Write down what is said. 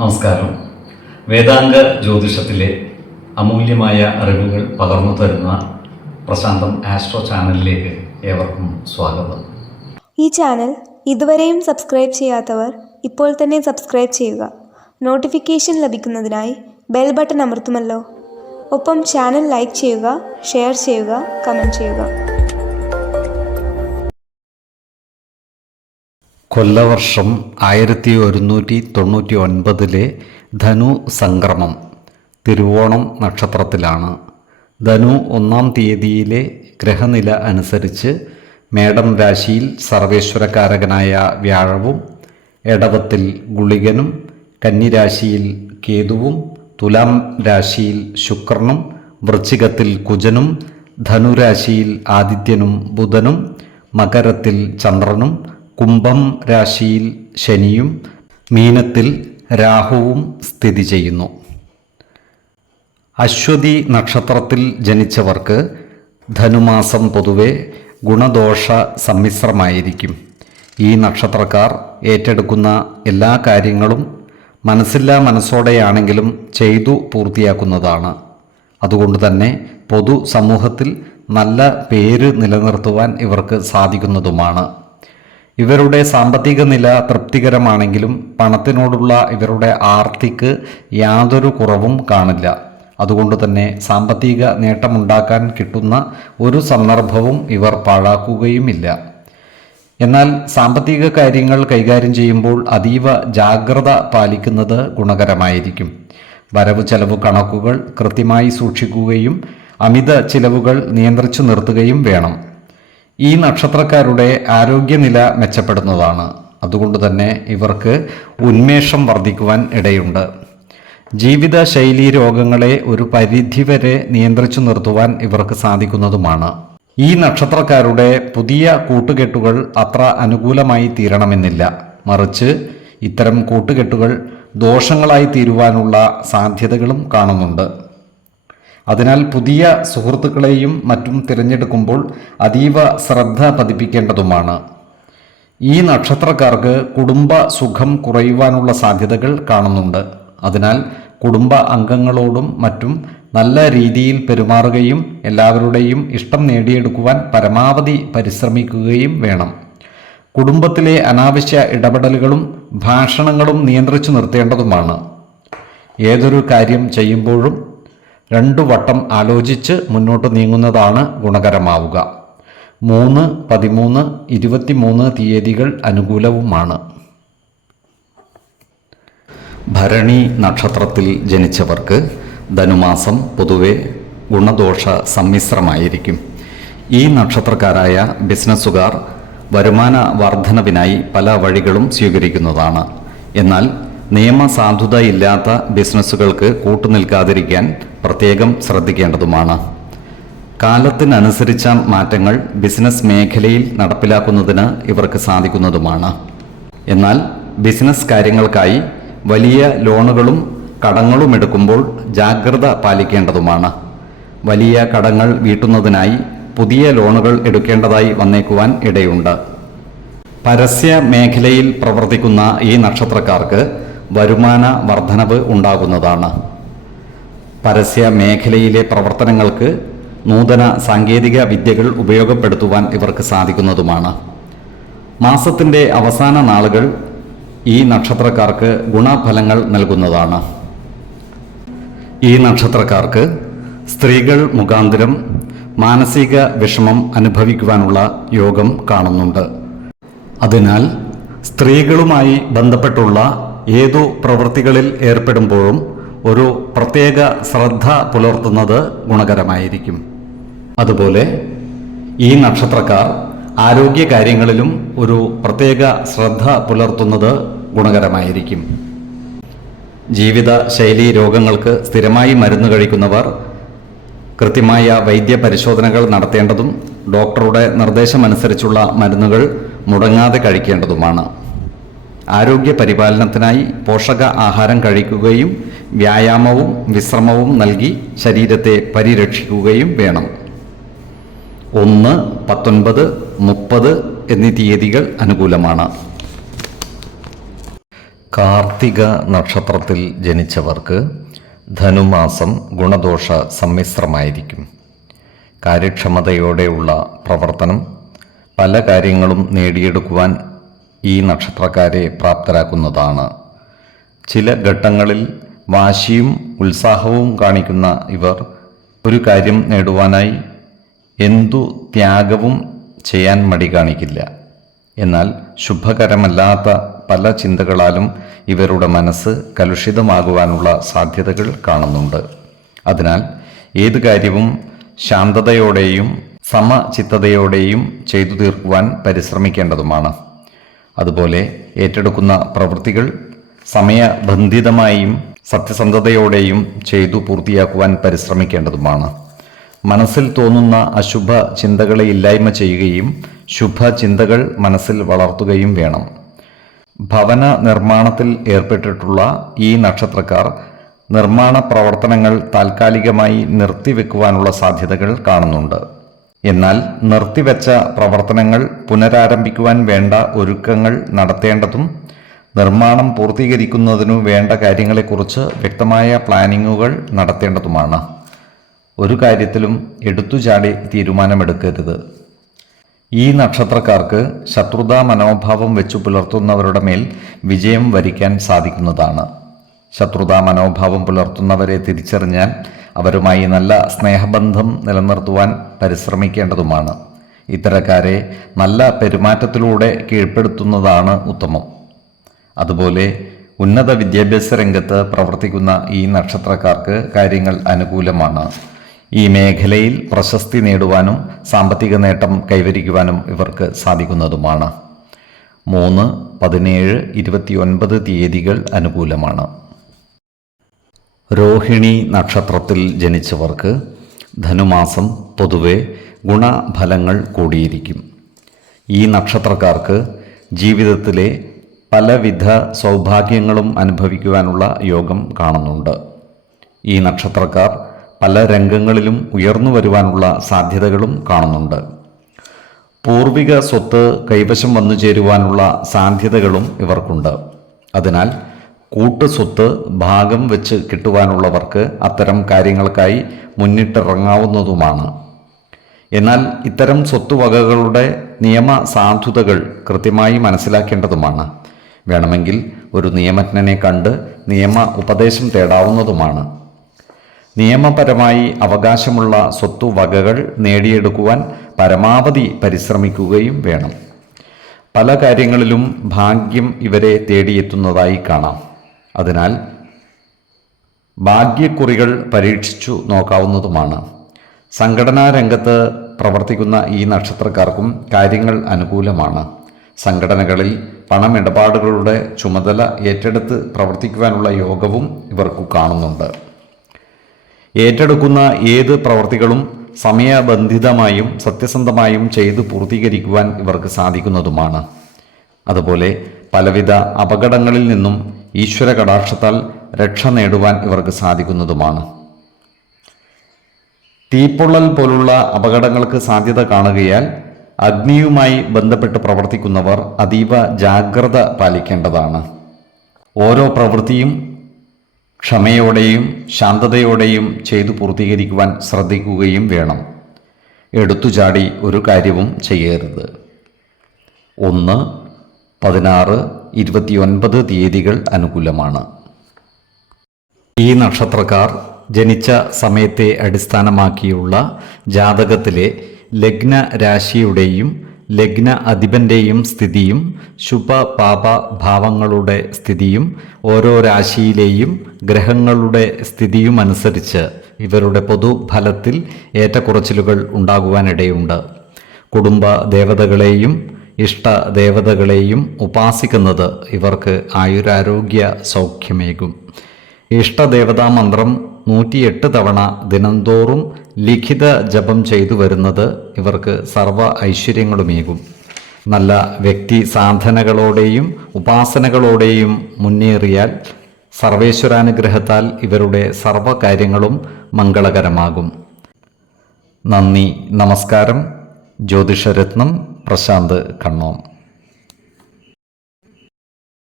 നമസ്കാരം. വേദാംഗ ജ്യോതിഷത്തിലെ അമൂല്യമായ അറിവുകൾ പകർന്നു തരുന്ന പ്രശാന്തം ആസ്ട്രോ ചാനലിലേക്ക് ഏവർക്കും സ്വാഗതം. ഈ ചാനൽ ഇതുവരെയും സബ്സ്ക്രൈബ് ചെയ്യാത്തവർ ഇപ്പോൾ തന്നെ സബ്സ്ക്രൈബ് ചെയ്യുക. നോട്ടിഫിക്കേഷൻ ലഭിക്കുന്നതിനായി ബെൽ ബട്ടൺ അമർത്തുമല്ലോ. ഒപ്പം ചാനൽ ലൈക്ക് ചെയ്യുക, ഷെയർ ചെയ്യുക, കമൻറ്റ് ചെയ്യുക. കൊല്ലവർഷം 1199 ധനു സംക്രമം തിരുവോണം നക്ഷത്രത്തിലാണ്. ധനു 1-ാം തീയതിയിലെ ഗ്രഹനില അനുസരിച്ച് മേടം രാശിയിൽ സർവേശ്വരകാരകനായ വ്യാഴവും, എടവത്തിൽ ഗുളികനും, കന്നിരാശിയിൽ കേതുവും, തുലാം രാശിയിൽ ശുക്രനും, വൃശ്ചികത്തിൽ കുജനും, ധനുരാശിയിൽ ആദിത്യനും ബുധനും, മകരത്തിൽ ചന്ദ്രനും, കുംഭം രാശിയിൽ ശനിയും, മീനത്തിൽ രാഹുവും സ്ഥിതി ചെയ്യുന്നു. അശ്വതി നക്ഷത്രത്തിൽ ജനിച്ചവർക്ക് ധനുമാസം പൊതുവെ ഗുണദോഷ സമ്മിശ്രമായിരിക്കും. ഈ നക്ഷത്രക്കാർ ഏറ്റെടുക്കുന്ന എല്ലാ കാര്യങ്ങളും മനസ്സില്ലാ മനസ്സോടെയാണെങ്കിലും ചെയ്തു പൂർത്തിയാക്കുന്നതാണ്. അതുകൊണ്ട് തന്നെ പൊതു സമൂഹത്തിൽ നല്ല പേര് നിലനിർത്തുവാൻ ഇവർക്ക് സാധിക്കുന്നതുമാണ്. ഇവരുടെ സാമ്പത്തിക നില തൃപ്തികരമാണെങ്കിലും പണത്തിനോടുള്ള ഇവരുടെ ആർത്തിക്ക് യാതൊരു കുറവും കാണില്ല. അതുകൊണ്ട് തന്നെ സാമ്പത്തിക നേട്ടമുണ്ടാക്കാൻ കിട്ടുന്ന ഒരു സന്ദർഭവും ഇവർ പാഴാക്കുകയുമില്ല. എന്നാൽ സാമ്പത്തിക കാര്യങ്ങൾ കൈകാര്യം ചെയ്യുമ്പോൾ അതീവ ജാഗ്രത പാലിക്കുന്നത് ഗുണകരമായിരിക്കും. വരവ് ചെലവ് കണക്കുകൾ കൃത്യമായി സൂക്ഷിക്കുകയും അമിത ചിലവുകൾ നിയന്ത്രിച്ചു നിർത്തുകയും വേണം. ഈ നക്ഷത്രക്കാരുടെ ആരോഗ്യനില മെച്ചപ്പെടുന്നതാണ്. അതുകൊണ്ട് തന്നെ ഇവർക്ക് ഉന്മേഷം വർദ്ധിക്കുവാൻ ഇടയുണ്ട്. ജീവിതശൈലീ രോഗങ്ങളെ ഒരു പരിധിവരെ നിയന്ത്രിച്ചു നിർത്തുവാൻ ഇവർക്ക് സാധിക്കുന്നതുമാണ്. ഈ നക്ഷത്രക്കാരുടെ പുതിയ കൂട്ടുകെട്ടുകൾ അത്ര അനുകൂലമായി തീരണമെന്നില്ല. മറിച്ച് ഇത്തരം കൂട്ടുകെട്ടുകൾ ദോഷങ്ങളായി തീരുവാനുള്ള സാധ്യതകളും കാണുന്നുണ്ട്. അതിനാൽ പുതിയ സുഹൃത്തുക്കളെയും മറ്റും തിരഞ്ഞെടുക്കുമ്പോൾ അതീവ ശ്രദ്ധ പതിപ്പിക്കേണ്ടതുമാണ്. ഈ നക്ഷത്രക്കാർക്ക് കുടുംബ സുഖം കുറയുവാനുള്ള സാധ്യതകൾ കാണുന്നുണ്ട്. അതിനാൽ കുടുംബ അംഗങ്ങളോടും മറ്റും നല്ല രീതിയിൽ പെരുമാറുകയും എല്ലാവരുടെയും ഇഷ്ടം നേടിയെടുക്കുവാൻ പരമാവധി പരിശ്രമിക്കുകയും വേണം. കുടുംബത്തിലെ അനാവശ്യ ഇടപെടലുകളും ഭാഷണങ്ങളും നിയന്ത്രിച്ചു നിർത്തേണ്ടതുമാണ്. ഏതൊരു കാര്യം ചെയ്യുമ്പോഴും 2 വട്ടം ആലോചിച്ച് മുന്നോട്ട് നീങ്ങുന്നതാണ് ഗുണകരമാവുക. 3, 13, 23 തീയതികൾ അനുകൂലവുമാണ്. ഭരണി നക്ഷത്രത്തിൽ ജനിച്ചവർക്ക് ധനുമാസം പൊതുവെ ഗുണദോഷ സമ്മിശ്രമായിരിക്കും. ഈ നക്ഷത്രക്കാരായ ബിസിനസ്സുകാർ വരുമാന വർധനവിനായി പല വഴികളും സ്വീകരിക്കുന്നതാണ്. എന്നാൽ നിയമസാധുതയില്ലാത്ത ബിസിനസ്സുകൾക്ക് കൂട്ടുനിൽക്കാതിരിക്കാൻ പ്രത്യേകം ശ്രദ്ധിക്കേണ്ടതുമാണ്. കാലത്തിനനുസരിച്ച മാറ്റങ്ങൾ ബിസിനസ് മേഖലയിൽ നടപ്പിലാക്കുന്നതിന് ഇവർക്ക് സാധിക്കുന്നതുമാണ്. എന്നാൽ ബിസിനസ് കാര്യങ്ങൾക്കായി വലിയ ലോണുകളും കടങ്ങളും എടുക്കുമ്പോൾ ജാഗ്രത പാലിക്കേണ്ടതുമാണ്. വലിയ കടങ്ങൾ വീട്ടുന്നതിനായി പുതിയ ലോണുകൾ എടുക്കേണ്ടതായി വന്നേക്കുവാൻ ഇടയുണ്ട്. പരസ്യ മേഖലയിൽ പ്രവർത്തിക്കുന്ന ഈ നക്ഷത്രക്കാർക്ക് വരുമാന വർധനവ് ഉണ്ടാകുന്നതാണ്. പരസ്യ മേഖലയിലെ പ്രവർത്തനങ്ങൾക്ക് നൂതന സാങ്കേതിക വിദ്യകൾ ഉപയോഗപ്പെടുത്തുവാൻ ഇവർക്ക് സാധിക്കുന്നതുമാണ്. മാസത്തിൻ്റെ അവസാന നാളുകൾ ഈ നക്ഷത്രക്കാർക്ക് ഗുണഫലങ്ങൾ നൽകുന്നതാണ്. ഈ നക്ഷത്രക്കാർക്ക് സ്ത്രീകൾ മുഖാന്തരം മാനസിക വിഷമം അനുഭവിക്കുവാനുള്ള യോഗം കാണുന്നുണ്ട്. അതിനാൽ സ്ത്രീകളുമായി ബന്ധപ്പെട്ടുള്ള ഏതു പ്രവൃത്തികളിൽ ഏർപ്പെടുമ്പോഴും ഒരു പ്രത്യേക ശ്രദ്ധ പുലർത്തുന്നത് ഗുണകരമായിരിക്കും. അതുപോലെ ഈ നക്ഷത്രക്കാർ ആരോഗ്യകാര്യങ്ങളിലും ഒരു പ്രത്യേക ശ്രദ്ധ പുലർത്തുന്നത് ഗുണകരമായിരിക്കും. ജീവിതശൈലീ രോഗങ്ങൾക്ക് സ്ഥിരമായി മരുന്ന് കഴിക്കുന്നവർ കൃത്യമായ വൈദ്യ പരിശോധനകൾ നടത്തേണ്ടതും ഡോക്ടറുടെ നിർദ്ദേശമനുസരിച്ചുള്ള മരുന്നുകൾ മുടങ്ങാതെ കഴിക്കേണ്ടതുമാണ്. ആരോഗ്യ പരിപാലനത്തിനായി പോഷക ആഹാരം കഴിക്കുകയും വ്യായാമവും വിശ്രമവും നൽകി ശരീരത്തെ പരിരക്ഷിക്കുകയും വേണം. 1, 19, 30 എന്നീ തീയതികൾ അനുകൂലമാണ്. കാർത്തിക നക്ഷത്രത്തിൽ ജനിച്ചവർക്ക് ധനുമാസം ഗുണദോഷ സമ്മിശ്രമായിരിക്കും. കാര്യക്ഷമതയോടെയുള്ള പ്രവർത്തനം പല കാര്യങ്ങളും നേടിയെടുക്കുവാൻ ഈ നക്ഷത്രക്കാരെ പ്രാപ്തരാക്കുന്നതാണ്. ചില ഘട്ടങ്ങളിൽ വാശിയും ഉത്സാഹവും കാണിക്കുന്ന ഇവർ ഒരു കാര്യം നേടുവാനായി എന്തു ത്യാഗവും ചെയ്യാൻ മടി കാണിക്കില്ല. എന്നാൽ ശുഭകരമല്ലാത്ത പല ചിന്തകളാലും ഇവരുടെ മനസ്സ് കലുഷിതമാകുവാനുള്ള സാധ്യതകൾ കാണുന്നുണ്ട്. അതിനാൽ ഏത് കാര്യവും ശാന്തതയോടെയും സമചിത്തതയോടെയും ചെയ്തു തീർക്കുവാൻ പരിശ്രമിക്കേണ്ടതുമാണ്. അതുപോലെ ഏറ്റെടുക്കുന്ന പ്രവൃത്തികൾ സമയബന്ധിതമായും സത്യസന്ധതയോടെയും ചെയ്തു പൂർത്തിയാക്കുവാൻ പരിശ്രമിക്കേണ്ടതുമാണ്. മനസ്സിൽ തോന്നുന്ന അശുഭ ചിന്തകളെ ഇല്ലായ്മ ചെയ്യുകയും ശുഭചിന്തകൾ മനസ്സിൽ വളർത്തുകയും വേണം. ഭവന നിർമ്മാണത്തിൽ ഏർപ്പെട്ടിട്ടുള്ള ഈ നക്ഷത്രക്കാർ നിർമ്മാണ പ്രവർത്തനങ്ങൾ താൽക്കാലികമായി നിർത്തിവെക്കുവാനുള്ള സാധ്യതകൾ കാണുന്നുണ്ട്. എന്നാൽ നിർത്തിവെച്ച പ്രവർത്തനങ്ങൾ പുനരാരംഭിക്കുവാൻ വേണ്ട ഒരുക്കങ്ങൾ നടത്തേണ്ടതും നിർമ്മാണം പൂർത്തീകരിക്കുന്നതിനു വേണ്ട കാര്യങ്ങളെക്കുറിച്ച് വ്യക്തമായ പ്ലാനിങ്ങുകൾ നടത്തേണ്ടതുമാണ്. ഒരു കാര്യത്തിലും എടുത്തുചാടി തീരുമാനമെടുക്കരുത്. ഈ നക്ഷത്രക്കാർക്ക് ശത്രുതാ മനോഭാവം വെച്ചു പുലർത്തുന്നവരുടെ മേൽ വിജയം വരിക്കാൻ സാധിക്കുന്നതാണ്. ശത്രുതാ മനോഭാവം പുലർത്തുന്നവരെ തിരിച്ചറിഞ്ഞാൽ അവരുമായി നല്ല സ്നേഹബന്ധം നിലനിർത്തുവാൻ പരിശ്രമിക്കേണ്ടതുമാണ്. ഇത്തരക്കാരെ നല്ല പെരുമാറ്റത്തിലൂടെ കീഴ്പ്പെടുത്തുന്നതാണ് ഉത്തമം. അതുപോലെ ഉന്നത വിദ്യാഭ്യാസ രംഗത്ത് പ്രവർത്തിക്കുന്ന ഈ നക്ഷത്രക്കാർക്ക് കാര്യങ്ങൾ അനുകൂലമാണ്. ഈ മേഖലയിൽ പ്രശസ്തി നേടുവാനും സാമ്പത്തിക നേട്ടം കൈവരിക്കുവാനും ഇവർക്ക് സാധിക്കുന്നതുമാണ്. 3, 17, 29 തീയതികൾ അനുകൂലമാണ്. രോഹിണി നക്ഷത്രത്തിൽ ജനിച്ചവർക്ക് ധനുമാസം പൊതുവെ ഗുണഫലങ്ങൾ കൂടിയിരിക്കും. ഈ നക്ഷത്രക്കാർക്ക് ജീവിതത്തിലെ പലവിധ സൗഭാഗ്യങ്ങളും അനുഭവിക്കുവാനുള്ള യോഗം കാണുന്നുണ്ട്. ഈ നക്ഷത്രക്കാർ പല രംഗങ്ങളിലും ഉയർന്നു വരുവാനുള്ള സാധ്യതകളും കാണുന്നുണ്ട്. പൂർവിക സ്വത്ത് കൈവശം വന്നു ചേരുവാനുള്ള സാധ്യതകളും ഇവർക്കുണ്ട്. അതിനാൽ കൂട്ടുസ്വത്ത് ഭാഗം വെച്ച് കിട്ടുവാനുള്ളവർക്ക് അത്തരം കാര്യങ്ങൾക്കായി മുന്നിട്ടിറങ്ങാവുന്നതുമാണ്. എന്നാൽ ഇത്തരം സ്വത്തുവകകളുടെ നിയമസാധുതകൾ കൃത്യമായി മനസ്സിലാക്കേണ്ടതുമാണ്. വേണമെങ്കിൽ ഒരു നിയമജ്ഞനെ കണ്ട് നിയമ ഉപദേശം തേടാവുന്നതുമാണ്. നിയമപരമായി അവകാശമുള്ള സ്വത്തുവകകൾ നേടിയെടുക്കുവാൻ പരമാവധി പരിശ്രമിക്കുകയും വേണം. പല കാര്യങ്ങളിലും ഭാഗ്യം ഇവരെ തേടിയെത്തുന്നതായി കാണാം. അതിനാൽ ഭാഗ്യക്കുറികൾ പരീക്ഷിച്ചു നോക്കാവുന്നതുമാണ്. സംഘടനാ രംഗത്ത് പ്രവർത്തിക്കുന്ന ഈ നക്ഷത്രക്കാർക്കും കാര്യങ്ങൾ അനുകൂലമാണ്. സംഘടനകളിൽ പണമിടപാടുകളുടെ ചുമതല ഏറ്റെടുത്ത് പ്രവർത്തിക്കുവാനുള്ള യോഗവും ഇവർക്ക് കാണുന്നുണ്ട്. ഏറ്റെടുക്കുന്ന ഏത് പ്രവൃത്തികളും സമയബന്ധിതമായും സത്യസന്ധമായും ചെയ്തു പൂർത്തീകരിക്കുവാൻ ഇവർക്ക് സാധിക്കുന്നതുമാണ്. അതുപോലെ പലവിധ അപകടങ്ങളിൽ നിന്നും ഈശ്വര കടാക്ഷത്താൽ രക്ഷ നേടുവാൻ ഇവർക്ക് സാധിക്കുന്നതുമാണ്. തീപ്പൊള്ളൽ പോലുള്ള അപകടങ്ങൾക്ക് സാധ്യത കാണുകയാൽ അഗ്നിയുമായി ബന്ധപ്പെട്ട് പ്രവർത്തിക്കുന്നവർ അതീവ ജാഗ്രത പാലിക്കേണ്ടതാണ്. ഓരോ പ്രവൃത്തിയും ക്ഷമയോടെയും ശാന്തതയോടെയും ചെയ്തു പൂർത്തീകരിക്കുവാൻ ശ്രദ്ധിക്കുകയും വേണം. എടുത്തുചാടി ഒരു കാര്യവും ചെയ്യരുത്. 1, 16, 29 തീയതികൾ അനുകൂലമാണ്. ഈ നക്ഷത്രക്കാർ ജനിച്ച സമയത്തെ അടിസ്ഥാനമാക്കിയുള്ള ജാതകത്തിലെ ലഗ്ന രാശിയുടെയും ലഗ്ന അധിപൻ്റെയും സ്ഥിതിയും ശുഭപാപ ഭാവങ്ങളുടെ സ്ഥിതിയും ഓരോ രാശിയിലെയും ഗ്രഹങ്ങളുടെ സ്ഥിതിയും അനുസരിച്ച് ഇവരുടെ പൊതുഫലത്തിൽ ഏറ്റക്കുറച്ചിലുകൾ ഉണ്ടാകുവാനിടയുണ്ട്. കുടുംബ ദേവതകളെയും ഇഷ്ടദേവതകളെയും ഉപാസിക്കുന്നത് ഇവർക്ക് ആയുരാരോഗ്യ സൗഖ്യമേകും. ഇഷ്ടദേവതാ മന്ത്രം 108 തവണ ദിനംതോറും ലിഖിത ജപം ചെയ്തു വരുന്നത് ഇവർക്ക് സർവ ഐശ്വര്യങ്ങളുമേകും. നല്ല വ്യക്തി സാധനകളോടെയും ഉപാസനകളോടെയും മുന്നേറിയാൽ സർവേശ്വരാനുഗ്രഹത്താൽ ഇവരുടെ സർവകാര്യങ്ങളും മംഗളകരമാകും. നന്ദി, നമസ്കാരം. ജ്യോതിഷരത്നം പ്രശാന്ത് കണ്ണോം.